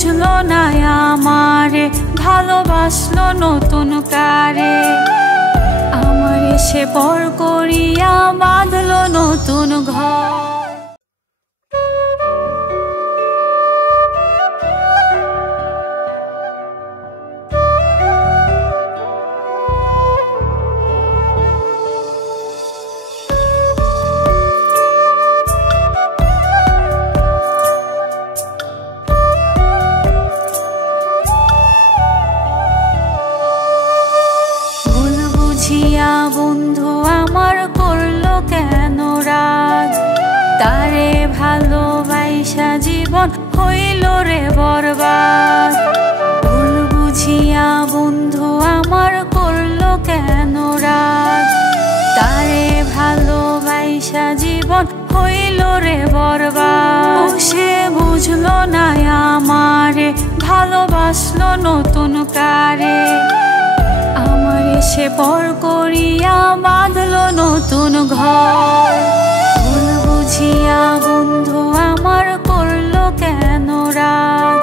বুঝলো না আমারে, ভালোবাসলো নতুন কারে। আমারে সে পর করিয়া বাঁধলো নতুন ঘর। বন্ধু আমার করলো কেন রাগ, তারে ভালোবাসা জীবন হইল রে বরবাদ। ভুল বুঝিয়া বন্ধু আমার করলো কেন রাগ, তারে ভালোবাসা জীবন হইল রে বরবাদ। সে বুঝলো না আমারে, ভালোবাসলো নতুন কারে। আমারে সে পর করিয়া বাঁধলো নতুন ঘর। ভুল বুঝিয়া বন্ধু আমার করলো কেন রাগ,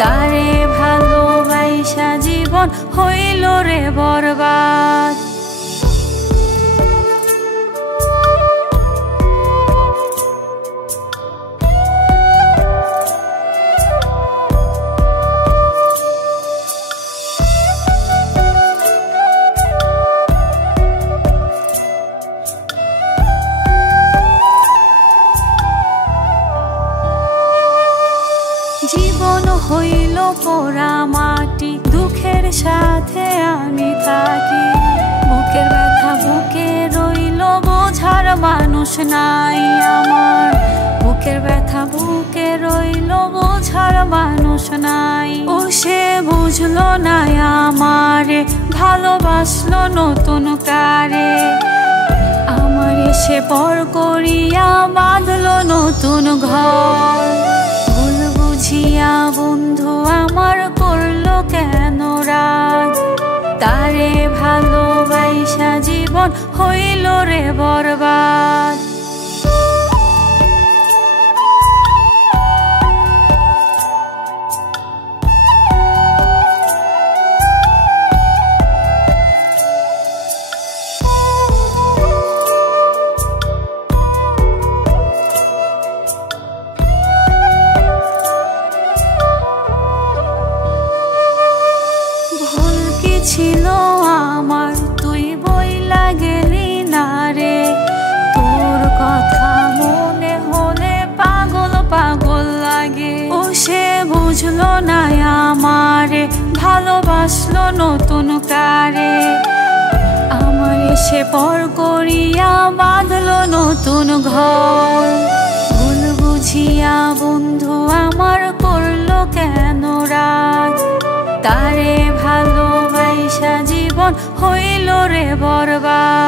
তারে ভালোবাসা জীবন হইল রে বরবাদ। জীবন হইল পোড়া মাটি, দুঃখের সাথে আমি থাকি। বুকের ব্যথা বুকে রইল, বোঝার মানুষ নাই আমার। বুকের ব্যথা বুকে রইল, বোঝার মানুষ নাই। ও সে বুঝলো না আমারে, ভালোবাসলো নতুন কারে। আমারে সে পর করিয়া বাঁধলো নতুন ঘর। বুঝিয়া বন্ধু আমার করলো কেন রাগ, তারে ভালোবাসা জীবন হইল রে বরবাদ। ছিল আমার, তুই বইলা গেলি না রে। তোর কথা মনে হলে পাগল পাগল লাগে। ও সে বুঝলো না আমারে, ভালোবাসলো নতুন কারে। আমারে সে পর করিয়া বাঁধলো নতুন ঘর। ভুল বুঝিয়া বন্ধু আমার করলো কেন রাগ, তারে ভালোবাসা জীবন হইল রে বরবাদ।